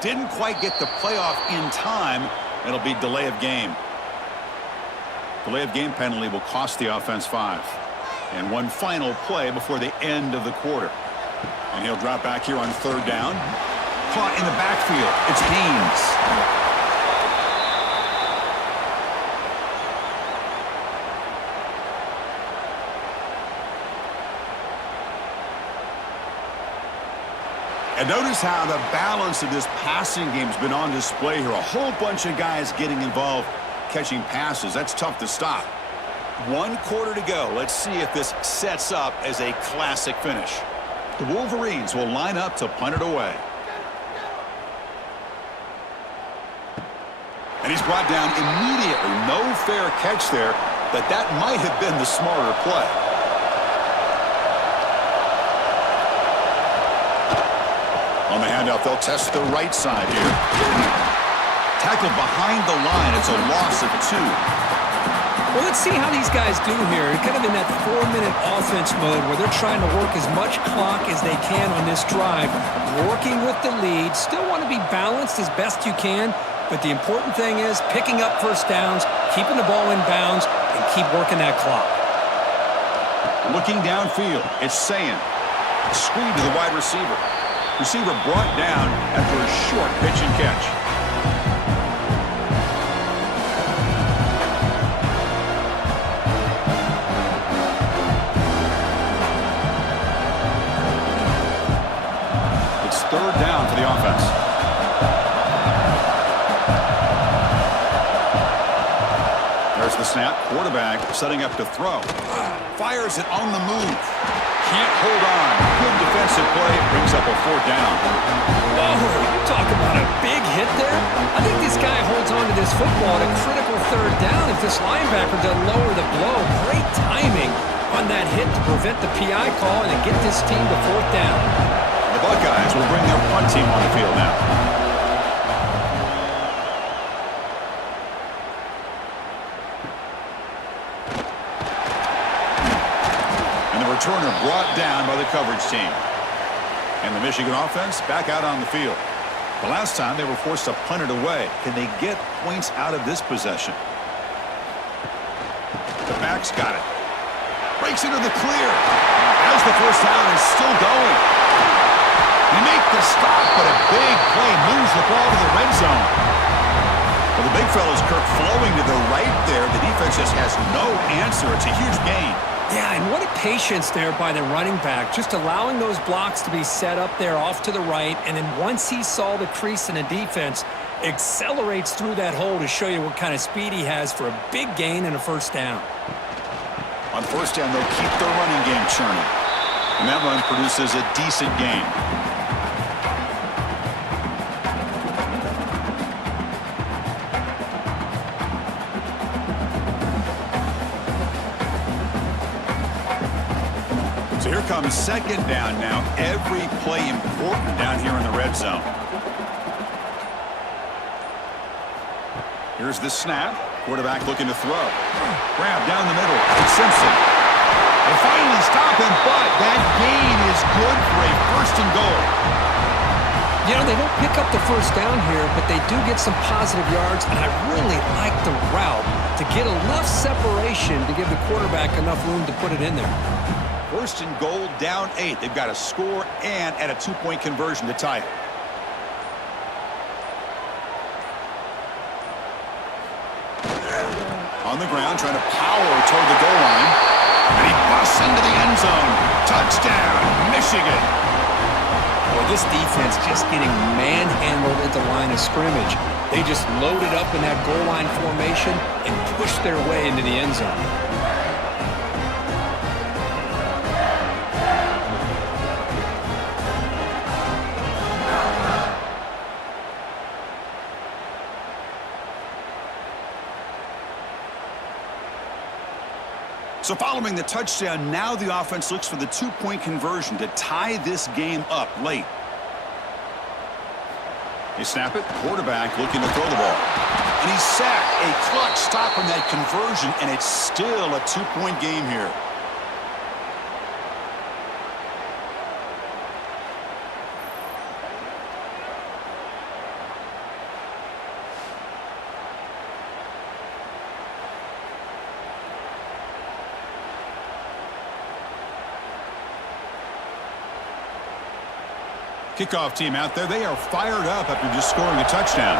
Didn't quite get the playoff in time. It'll be delay of game. Delay of game penalty will cost the offense 5. And one final play before the end of the quarter. And he'll drop back here on 3rd down. Caught in the backfield. It's Haynes. And notice how the balance of this passing game has been on display here. A whole bunch of guys getting involved, catching passes. That's tough to stop. 1 quarter to go. Let's see if this sets up as a classic finish. The Wolverines will line up to punt it away. And he's brought down immediately. No fair catch there, but that might have been the smarter play. On the handoff, they'll test the right side here. Tackled behind the line. It's a loss of 2. Well, let's see how these guys do here. Kind of in that 4-minute offense mode where they're trying to work as much clock as they can on this drive, working with the lead. Still want to be balanced as best you can, but the important thing is picking up first downs, keeping the ball in bounds, and keep working that clock. Looking downfield, it's Sayin. Screen to the wide receiver. Receiver brought down after a short pitch and catch. It's 3rd down for the offense. There's the snap. Quarterback setting up to throw. Fires it on the move. Can't hold on. Good defensive play. Brings up a 4th down. Oh, talk about a big hit there. I think this guy holds on to this football at a critical 3rd down if this linebacker doesn't lower the blow. Great timing on that hit to prevent the PI call and to get this team to 4th down. The Buckeyes will bring their punt team on the field now. Returner brought down by the coverage team. And the Michigan offense back out on the field. The last time they were forced to punt it away. Can they get points out of this possession? The back's got it. Breaks into the clear. As the first down is still going. They make the stop, but a big play moves the ball to the red zone. Well, the big fella's Kirk flowing to the right there. The defense just has no answer. It's a huge gain. Yeah, and what a patience there by the running back, just allowing those blocks to be set up there off to the right, and then once he saw the crease in the defense, accelerates through that hole to show you what kind of speed he has for a big gain and a 1st down. On 1st down, they'll keep their running game churning, and that run produces a decent gain. So here comes 2nd down now. Every play important down here in the red zone. Here's the snap. Quarterback looking to throw. Grab down the middle. It's Simpson. They finally stop him, but that gain is good for a first and goal. You know, they don't pick up the first down here, but they do get some positive yards, and I really like the route to get enough separation to give the quarterback enough room to put it in there. First and goal, down 8. They've got a score and at a 2-point conversion to tie it. On the ground, trying to power toward the goal line. And he busts into the end zone. Touchdown, Michigan. Boy, this defense just getting manhandled at the line of scrimmage. They just loaded up in that goal line formation and pushed their way into the end zone. So following the touchdown, now the offense looks for the 2-point conversion to tie this game up late. They snap it. Quarterback looking to throw the ball. And he's sacked. A clutch stop on that conversion, and it's still a 2-point game here. Kickoff team out there. They are fired up after just scoring a touchdown.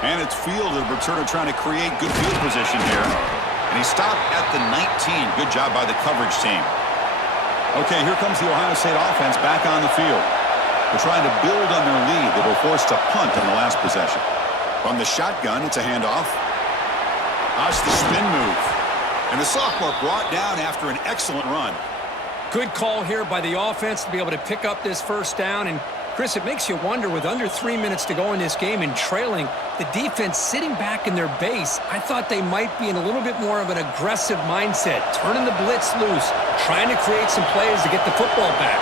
And it's fielded. Returner trying to create good field position here. And he stopped at the 19. Good job by the coverage team. Okay, here comes the Ohio State offense back on the field. They're trying to build on their lead. They were forced to punt on the last possession. From the shotgun, it's a handoff. That's the spin move. And the sophomore brought down after an excellent run. Good call here by the offense to be able to pick up this first down. And, Chris, it makes you wonder, with under 3 minutes to go in this game and trailing, the defense sitting back in their base, I thought they might be in a little bit more of an aggressive mindset, turning the blitz loose, trying to create some plays to get the football back.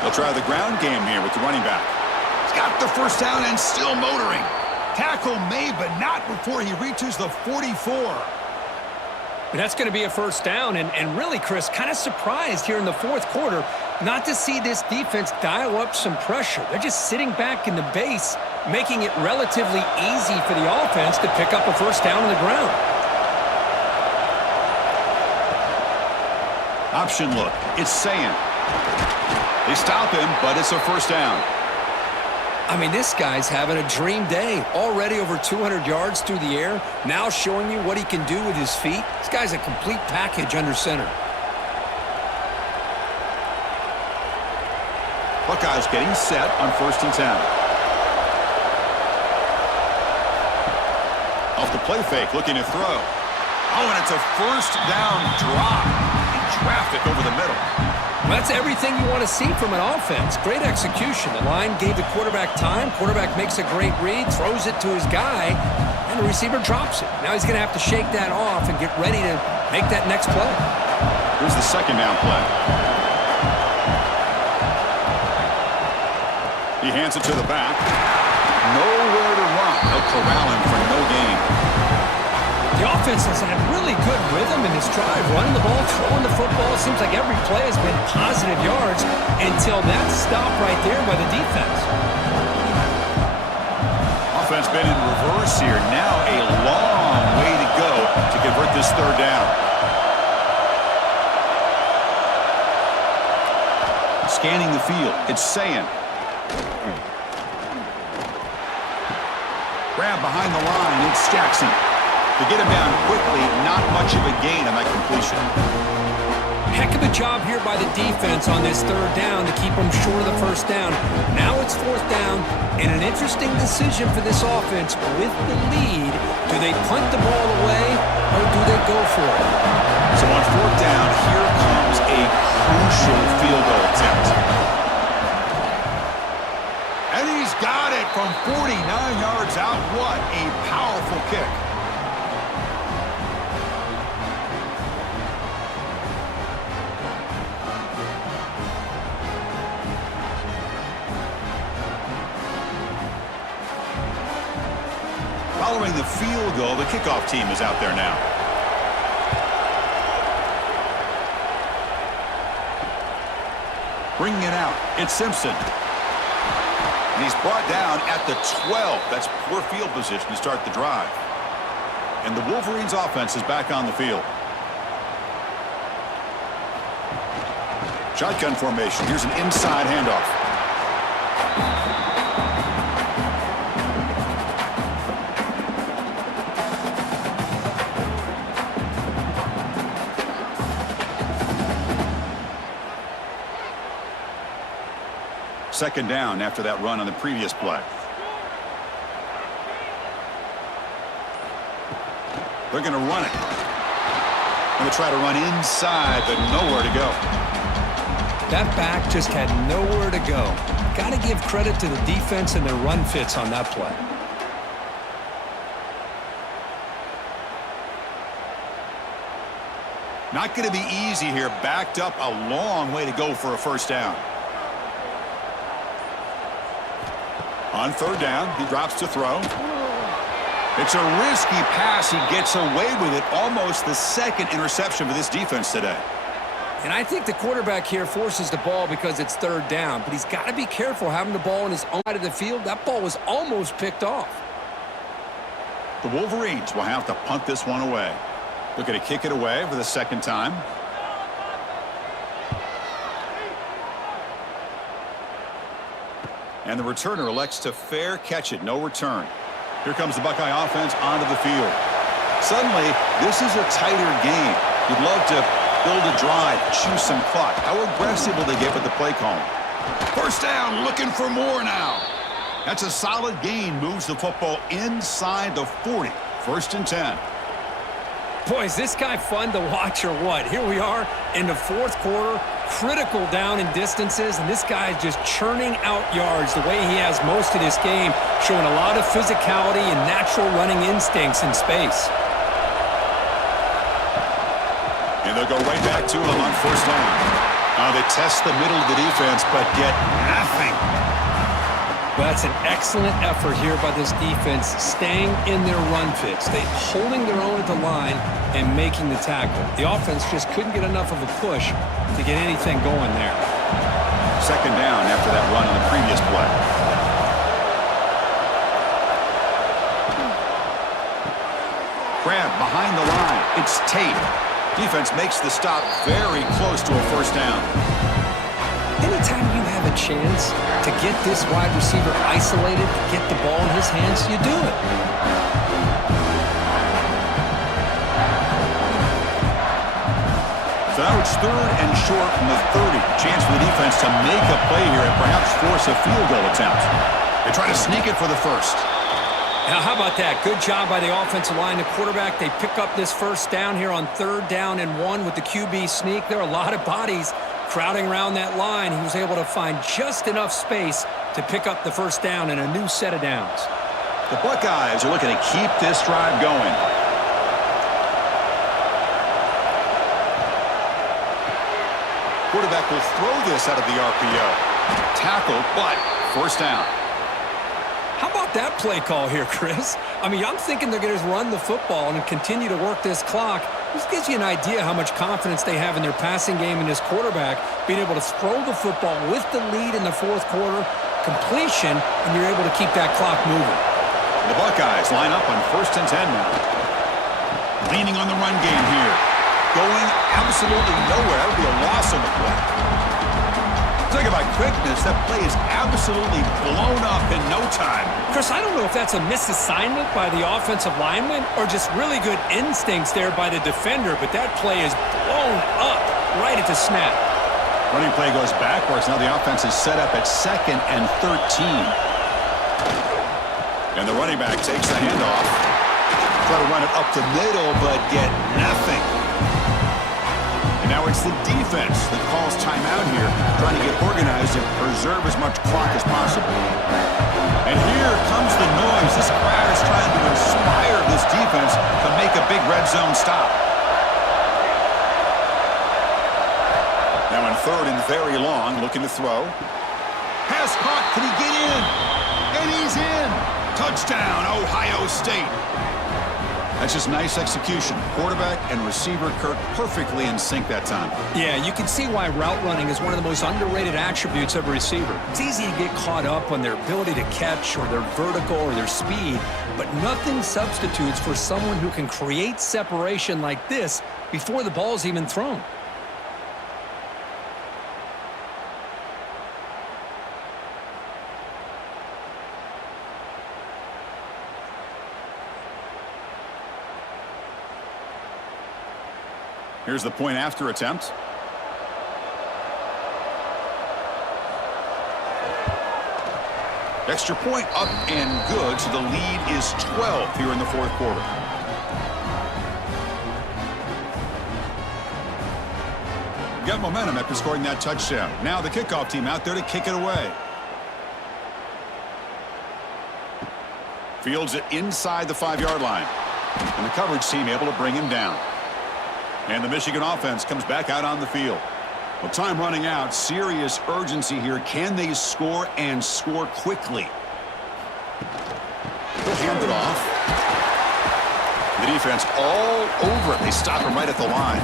They'll try the ground game here with the running back. He's got the first down and still motoring. Tackle made, but not before he reaches the 44. But that's going to be a first down, and really, Chris, kind of surprised here in the fourth quarter not to see this defense dial up some pressure. They're just sitting back in the base, making it relatively easy for the offense to pick up a first down on the ground. Option look. It's saying. They stop him, but it's a first down. I mean, this guy's having a dream day. Already over 200 yards through the air. Now showing you what he can do with his feet. This guy's a complete package under center. Buckeyes getting set on 1st and 10. Off the play fake, looking to throw. Oh, and it's a first down drop. In traffic over the middle. Well, that's everything you want to see from an offense. Great execution. The line gave the quarterback time. Quarterback makes a great read, throws it to his guy, and the receiver drops it. Now he's going to have to shake that off and get ready to make that next play. Here's the second down play. He hands it to the back. Nowhere to run. They'll corral him for no gain. The offense has had really good rhythm in this drive, running the ball, throwing the football. It seems like every play has been positive yards until that stop right there by the defense. Offense been in reverse here. Now a long way to go to convert this third down. Scanning the field. It's saying. Grab behind the line. It's Jackson. To get him down quickly, not much of a gain on that completion. Heck of a job here by the defense on this third down to keep them short of the first down. Now it's fourth down, and an interesting decision for this offense with the lead. Do they punt the ball away, or do they go for it? So on fourth down, here comes a crucial field goal attempt. And he's got it from 49 yards out. What a powerful kick. Following the field goal, the kickoff team is out there now. Bringing it out, it's Simpson. And he's brought down at the 12. That's poor field position to start the drive. And the Wolverines offense is back on the field. Shotgun formation. Here's an inside handoff. Second down after that run on the previous play. They're going to run it. Going to try to run inside, but nowhere to go. That back just had nowhere to go. Got to give credit to the defense and their run fits on that play. Not going to be easy here. Backed up a long way to go for a first down. On third down, he drops to throw. It's a risky pass. He gets away with it. Almost the second interception for this defense today. And I think the quarterback here forces the ball because it's third down. But he's got to be careful having the ball on his own side of the field. That ball was almost picked off. The Wolverines will have to punt this one away. Looking to kick it away for the second time. And the returner elects to fair catch it. No return. Here comes the Buckeye offense onto the field. Suddenly, this is a tighter game. You'd love to build a drive, choose some clock. How aggressive will they get with the play call? First down, looking for more now. That's a solid gain. Moves the football inside the 40. First and 10. Boy, is this guy fun to watch or what? Here we are in the fourth quarter, critical down in distances, and this guy is just churning out yards the way he has most of this game, showing a lot of physicality and natural running instincts in space. And they'll go right back to him on first down. They test the middle of the defense, but get nothing. Well, that's an excellent effort here by this defense, staying in their run fits. They holding their own at the line and making the tackle. The offense just couldn't get enough of a push to get anything going there. Second down after that run on the previous play. Grab behind the line. It's Tate. Defense makes the stop very close to a first down. Anytime you have a chance to get this wide receiver isolated, to get the ball in his hands, you do it. So now it's third and short from the 30. Chance for the defense to make a play here and perhaps force a field goal attempt. They try to sneak it for the first. Now, how about that? Good job by the offensive line. The quarterback, they pick up this first down here on third down and 1 with the QB sneak. There are a lot of bodies crowding around that line. He was able to find just enough space to pick up the first down and a new set of downs. The Buckeyes are looking to keep this drive going. Quarterback will throw this out of the RPO. Tackle, but first down. How about that play call here, Chris? I mean, I'm thinking they're going to run the football and continue to work this clock. This gives you an idea how much confidence they have in their passing game and this quarterback being able to throw the football with the lead in the fourth quarter, completion, and you're able to keep that clock moving. The Buckeyes line up on first and 10 now. Leaning on the run game here. Going absolutely nowhere. That would be a loss on the play. Talking about quickness, that play is absolutely blown up in no time. Chris, I don't know if that's a misassignment by the offensive lineman or just really good instincts there by the defender, but that play is blown up right at the snap. Running play goes backwards. Now the offense is set up at 2nd and 13. And the running back takes the handoff. Try to run it up the middle, but get nothing. And now it's the defense that calls timeout here, trying to get organized and preserve as much clock as possible. And here comes the noise. This crowd is trying to inspire this defense to make a big red zone stop. Now in third and very long, looking to throw. Pass caught. Can he get in? And he's in. Touchdown, Ohio State. That's just nice execution. Quarterback and receiver Kirk perfectly in sync that time. Yeah, you can see why route running is one of the most underrated attributes of a receiver. It's easy to get caught up on their ability to catch or their vertical or their speed, but nothing substitutes for someone who can create separation like this before the ball's even thrown. Here's the point after attempt. Extra point up and good, so the lead is 12 here in the fourth quarter. Got momentum after scoring that touchdown. Now the kickoff team out there to kick it away. Fields it inside the 5-yard line. And the coverage team able to bring him down. And the Michigan offense comes back out on the field. Well, time running out. Serious urgency here. Can they score and score quickly? They'll hand it off. The defense all over it. They stop him right at the line.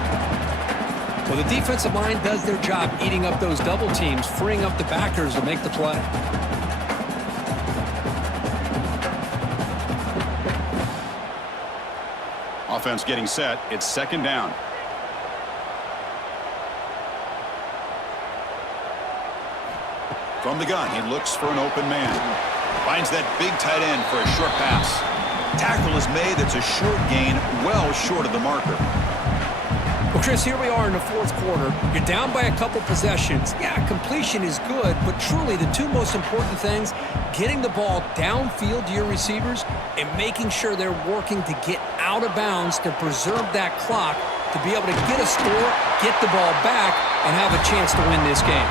Well, the defensive line does their job eating up those double teams, freeing up the backers to make the play. Offense getting set. It's second down. From the gun, he looks for an open man. Finds that big tight end for a short pass. Tackle is made. That's a short gain, well short of the marker. Well, Chris, here we are in the fourth quarter. You're down by a couple possessions. Yeah, completion is good, but truly the two most important things, getting the ball downfield to your receivers and making sure they're working to get out of bounds to preserve that clock to be able to get a score, get the ball back, and have a chance to win this game.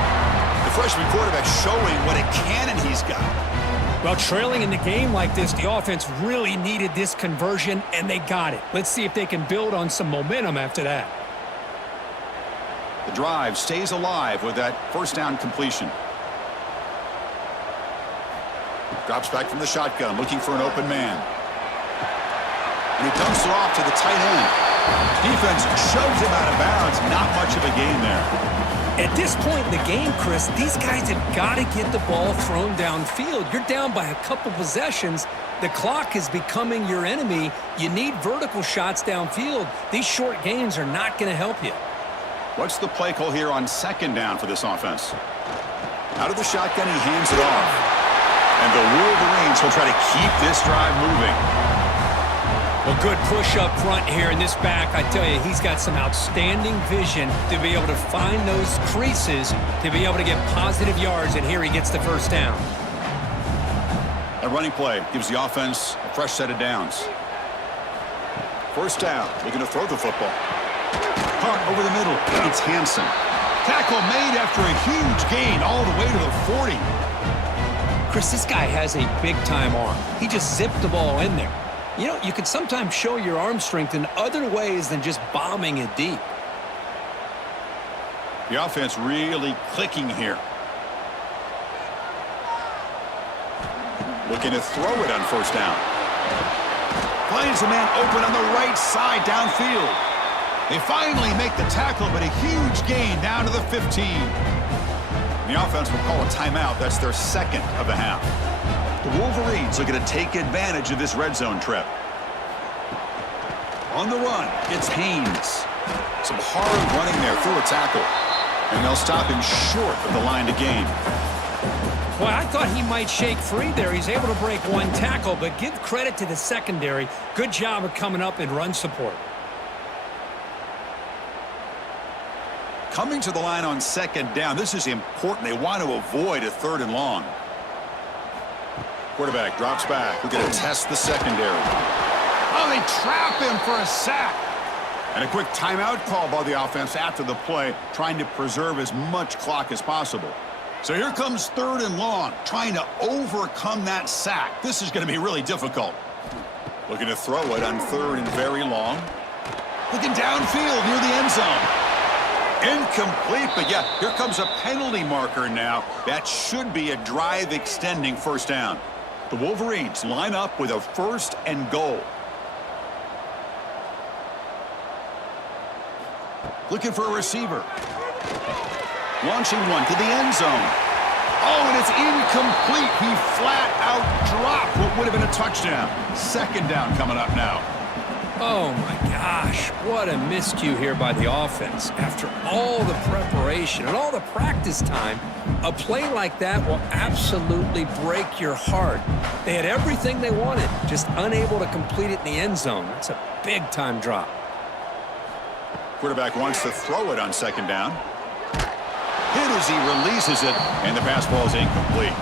The freshman quarterback showing what a cannon he's got. Well, trailing in the game like this, the offense really needed this conversion, and they got it. Let's see if they can build on some momentum after that. The drive stays alive with that first down completion. Drops back from the shotgun, looking for an open man. And he dumps it off to the tight end. Defense shoves him out of bounds. Not much of a gain there. At this point in the game, Chris, these guys have got to get the ball thrown downfield. You're down by a couple possessions. The clock is becoming your enemy. You need vertical shots downfield. These short gains are not going to help you. What's the play call here on second down for this offense? Out of the shotgun, he hands it off. And the Wolverines will try to keep this drive moving. Well, good push up front here in this back. I tell you, he's got some outstanding vision to be able to find those creases, to be able to get positive yards, and here he gets the first down. A running play gives the offense a fresh set of downs. First down, looking to throw the football. Punt over the middle. It's Hansen. Tackle made after a huge gain all the way to the 40. Chris, this guy has a big-time arm. He just zipped the ball in there. You know, you can sometimes show your arm strength in other ways than just bombing it deep. The offense really clicking here. Looking to throw it on first down. Finds a man open on the right side downfield. They finally make the tackle, but a huge gain down to the 15. The offense will call a timeout. That's their second of the half. The Wolverines looking to take advantage of this red zone trip. On the run, it's Haynes. Some hard running there through a tackle. And they'll stop him short of the line to gain. Well, I thought he might shake free there. He's able to break one tackle, but give credit to the secondary. Good job of coming up in run support. Coming to the line on second down, this is important. They want to avoid a third and long. Quarterback drops back. We're going to test the secondary. Oh, they trap him for a sack. And a quick timeout call by the offense after the play, trying to preserve as much clock as possible. So here comes third and long, trying to overcome that sack. This is going to be really difficult. Looking to throw it on third and very long. Looking downfield near the end zone. Incomplete, but yeah, here comes a penalty marker now. That should be a drive-extending first down. The Wolverines line up with a 1st and goal. Looking for a receiver. Launching one to the end zone. Oh, and it's incomplete. He flat out dropped what would have been a touchdown. 2nd down coming up now. Oh, my gosh. What a miscue here by the offense. After all the preparation and all the practice time, a play like that will absolutely break your heart. They had everything they wanted, just unable to complete it in the end zone. It's a big-time drop. Quarterback wants to throw it on 2nd down. Hit as he releases it, and the pass ball is incomplete.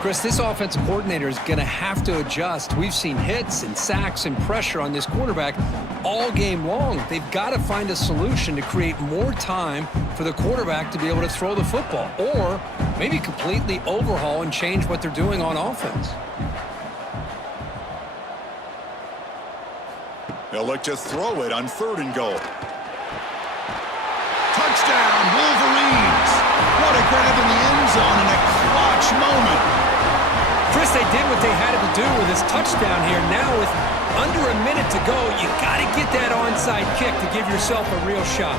Chris, this offensive coordinator is going to have to adjust. We've seen hits and sacks and pressure on this quarterback all game long. They've got to find a solution to create more time for the quarterback to be able to throw the football, or maybe completely overhaul and change what they're doing on offense. They'll look to throw it on 3rd and goal. Touchdown, Wolverines! What a grab in the end zone in a clutch moment. Chris, they did what they had to do with this touchdown here. Now with under a minute to go, you got to get that onside kick to give yourself a real shot.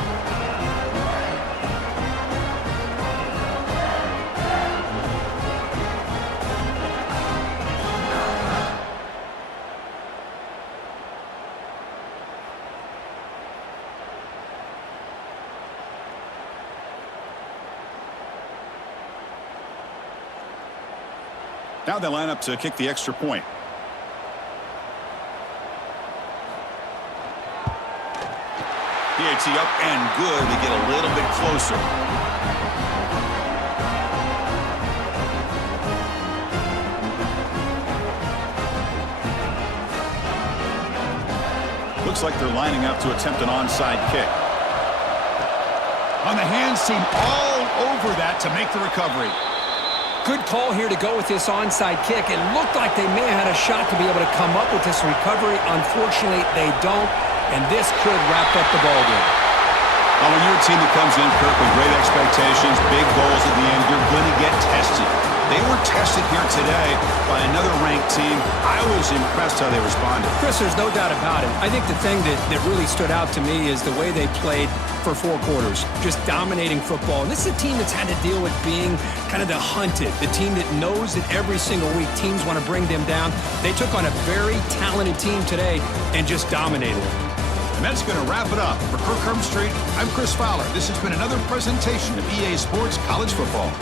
Now they line up to kick the extra point. PAT up and good to get a little bit closer. Looks like they're lining up to attempt an onside kick. On the hands team all over that to make the recovery. Good call here to go with this onside kick. It looked like they may have had a shot to be able to come up with this recovery. Unfortunately, they don't, and this could wrap up the ballgame. Well, when you're a team that comes in, Kirk, with great expectations, big goals at the end, you're going to get tested. They were tested here today by another ranked team. I was impressed how they responded. Chris, there's no doubt about it. I think the thing that really stood out to me is the way they played for 4 quarters, just dominating football. And this is a team that's had to deal with being kind of the hunted, the team that knows that every single week teams want to bring them down. They took on a very talented team today and just dominated it. And that's going to wrap it up. For Kirk Street, I'm Chris Fowler. This has been another presentation of EA Sports College Football.